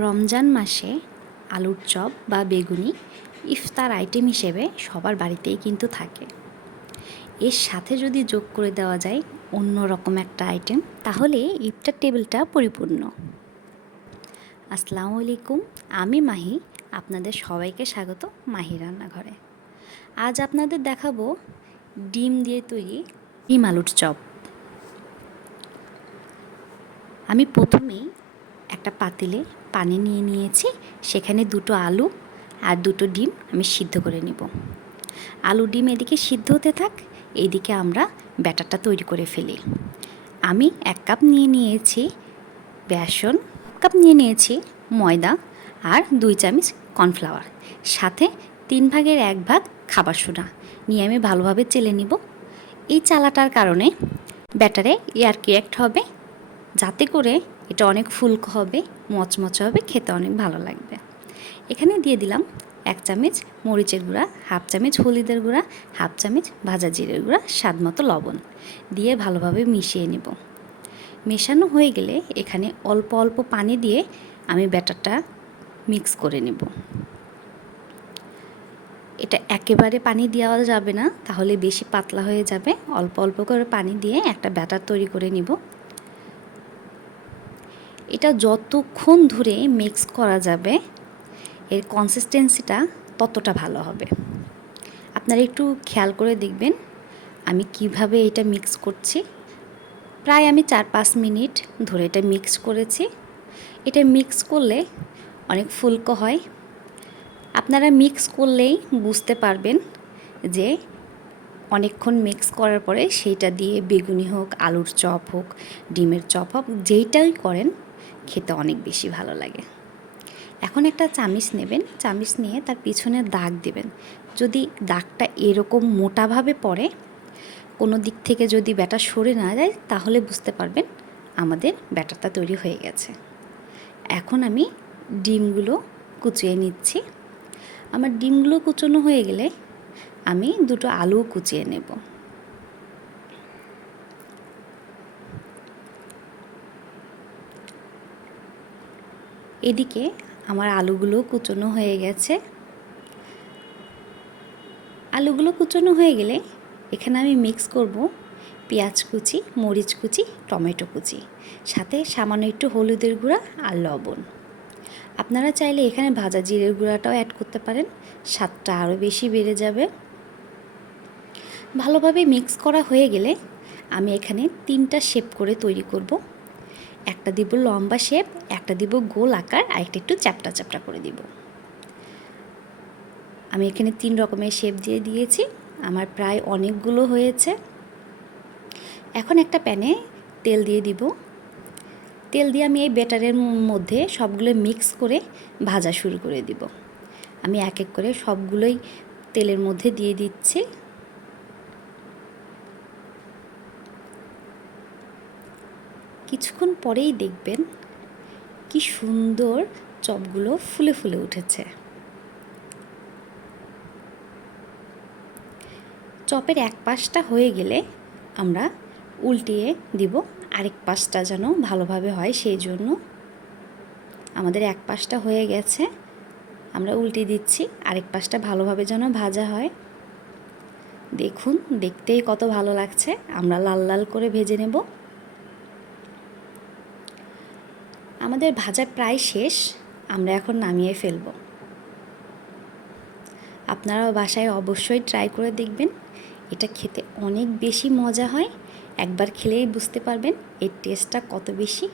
রমজান মাসে আলুর চপ বা বেগুনি ইফতার আইটেম হিসেবে সবার বাড়িতেই কিন্তু থাকে। এর সাথে যদি যোগ করে দেওয়া যায় অন্য রকম একটা আইটেম, তাহলে ইফতার টেবিলটা পরিপূর্ণ। আসসালামু আলাইকুম, আমি মাহি। আপনাদের সবাইকে স্বাগত মাহি রান্নাঘরে। আজ আপনাদের দেখাবো ডিম দিয়ে তৈরি ডিম আলুর চপ। আমি প্রথমেই একটা পাতিলে পানি নিয়ে নিয়েছি, সেখানে দুটো আলু আর দুটো ডিম আমি সিদ্ধ করে নিব। আলু ডিম এদিকে সিদ্ধ হতে থাক, এইদিকে আমরা ব্যাটারটা তৈরি করে ফেলি। আমি 1 কাপ নিয়ে নিয়েছি বেসন, কাপ নিয়ে নিয়েছি ময়দা আর 2 চামচ কর্নফ্লাওয়ার, সাথে 3 ভাগের 1 ভাগ খাবার সোডা নিয়ে আমি ভালোভাবে চেলে নিব। এই চালাটার কারণে ব্যাটারে এয়ার ক্রিয়েট হবে, যাতে করে এটা অনেক ফুলকো হবে, মচমচে হবে, খেতে অনেক ভালো লাগবে। এখানে দিয়ে দিলাম 1 চামচ মরিচের গুঁড়া, 1/2 চামচ হলুদের গুঁড়া, 1/2 চামচ ভাজা জিরের গুঁড়া, স্বাদ মতো লবণ দিয়ে ভালোভাবে মিশিয়ে নেব। মেশানো হয়ে গেলে এখানে অল্প অল্প পানি দিয়ে আমি ব্যাটারটা মিক্স করে নেব। এটা একেবারে পানি দেওয়া যাবে না, তাহলে বেশি পাতলা হয়ে যাবে। অল্প অল্প করে পানি দিয়ে একটা ব্যাটার তৈরি করে নিব। এটা যতক্ষণ ধরে মিক্স করা যাবে এর কনসিস্টেন্সিটা ততটা ভালো হবে। আপনারা একটু খেয়াল করে দেখবেন আমি কিভাবে এটা মিক্স করছি। প্রায় আমি 4-5 মিনিট ধরে এটা মিক্স করেছি। এটা মিক্স করলে অনেক ফুলকো হয়। আপনারা মিক্স করলেই বুঝতে পারবেন যে অনেকক্ষণ মিক্স করার পরে সেইটা দিয়ে বেগুনি হোক, আলুর চপ হোক, ডিমের চপ হোক, যেইটাই করেন খেতে অনেক বেশি ভালো লাগে। এখন একটা চামিচ নেবেন, চামিচ নিয়ে তার পিছনে দাগ দেবেন। যদি দাগটা এরকম মোটাভাবে পড়ে, কোনো দিক থেকে যদি ব্যাটার সরে না যায়, তাহলে বুঝতে পারবেন আমাদের ব্যাটারটা তৈরি হয়ে গেছে। এখন আমি ডিমগুলো কুচিয়ে নিচ্ছি। আমার ডিমগুলো কুচোনো হয়ে গেলে আমি দুটো আলু কুচিয়ে নেব। এদিকে আমার আলুগুলো কুচোনো হয়ে গেছে। আলুগুলো কুচোনো হয়ে গেলে এখানে আমি মিক্স করব পেঁয়াজ কুচি, মরিচ কুচি, টমেটো কুচি, সাথে সামান্য একটু হলুদের গুঁড়া আর লবণ। আপনারা চাইলে এখানে ভাজা জিরের গুঁড়াটাও অ্যাড করতে পারেন, স্বাদটা আরও বেশি বেড়ে যাবে। ভালোভাবে মিক্স করা হয়ে গেলে আমি এখানে 3টা শেপ করে তৈরি করব। একটা দিব লম্বা শেপ, একটা দিব গোল আকার, আর একটা একটু চ্যাপ্টা চ্যাপ্টা করে দিব। আমি এখানে 3 রকমের শেপ দিয়ে দিয়েছি। আমার প্রায় অনেকগুলো হয়েছে। এখন একটা প্যানে তেল দিয়ে দিব। তেল দিয়ে আমি এই ব্যাটারের মধ্যে সবগুলো মিক্স করে ভাজা শুরু করে দিব। আমি এক এক করে সবগুলোই তেলের মধ্যে দিয়ে দিচ্ছি। কিছুক্ষণ পরেই দেখবেন কি সুন্দর চপগুলো ফুলে ফুলে উঠেছে। চপের এক পাশটা হয়ে গেলে আমরা উল্টিয়ে দিব, আরেক পাশটা যেন ভালোভাবে হয়, সেই জন্য আমাদের এক পাশটা হয়ে গেছে, আমরা উল্টে দিচ্ছি, আরেক পাশটা ভালোভাবে যেন ভাজা হয়। দেখুন, দেখতেই কত ভালো লাগছে। আমরা লাল লাল করে ভেজে নেব। আমাদের ভাজা প্রায় শেষ, আমরা এখন নামিয়ে ফেলব। আপনারাও বাসায় অবশ্যই ট্রাই করে দেখবেন, এটা খেতে অনেক বেশি মজা হয়। একবার খেলেই বুঝতে পারবেন এর টেস্টটা কত বেশি